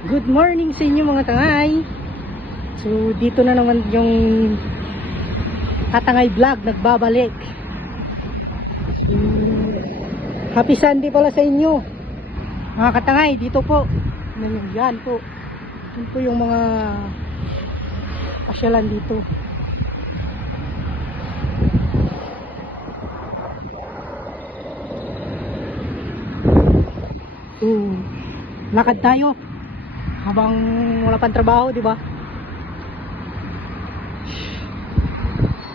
Good morning sa inyo mga tangay. So dito na naman yung Katangay Vlog nagbabalik. Happy Sunday pala sa inyo mga katangay. Dito po, yan po, yun po yung mga pasyalan dito. So lakad tayo habang wala pang trabaho, di ba?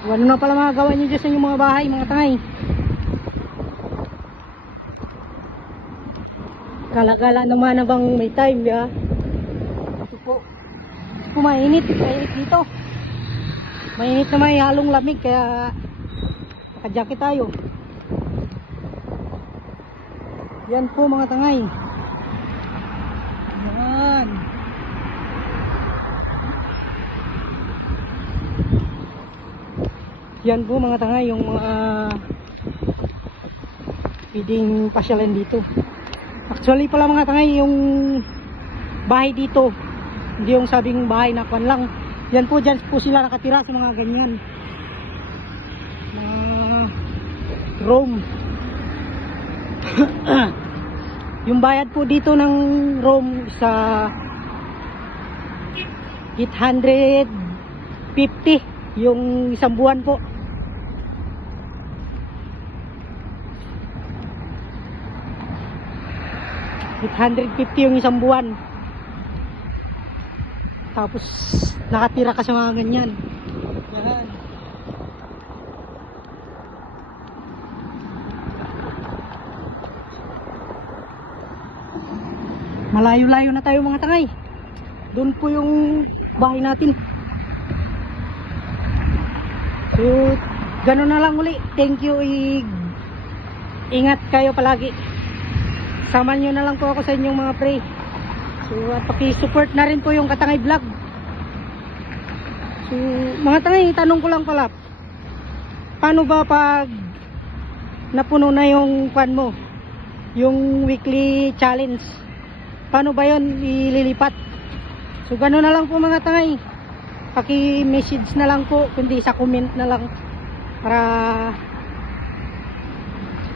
So, ano na pala mga gawa nyo dyan sa inyong mga bahay, mga tangay? Gala-gala naman na bang may time, di ba? Ito po, mainit dito. Mainit na may halong lamig, kaya naka-jacket tayo. Yan po mga tangay. Yan. Yan po mga tangay, yung mga pwedeng pasyalan dito. Actually pala mga tangay, yung bahay dito, hindi yung sabing bahay na kwan lang. Yan po, dyan po sila nakatira sa mga ganyan. Room. Yung bayad po dito ng room sa 850 yung isang buwan po. $850 yung isang buwan. Tapos nakatira ka sa mga ganyan. Yan. Malayo-layo na tayo mga tangay. Doon po yung bahay natin. So gano'n na lang uli. Thank you. Ingat kayo palagi. Samahan nyo na lang po ako sa inyong mga pre. So at paki-support na rin po yung Katangay Vlog. So mga tangay, tanong ko lang pala, paano ba pag napuno na yung pan mo, yung weekly challenge, paano ba yun ililipat? So gano'n na lang po mga tangay. Paki-message na lang po, kundi sa comment na lang para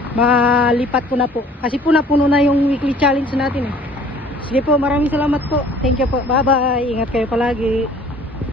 malipat ko na po. Kasi po napuno na yung weekly challenge natin eh. Sige po, maraming salamat po. Thank you po. Bye bye. Ingat kayo palagi.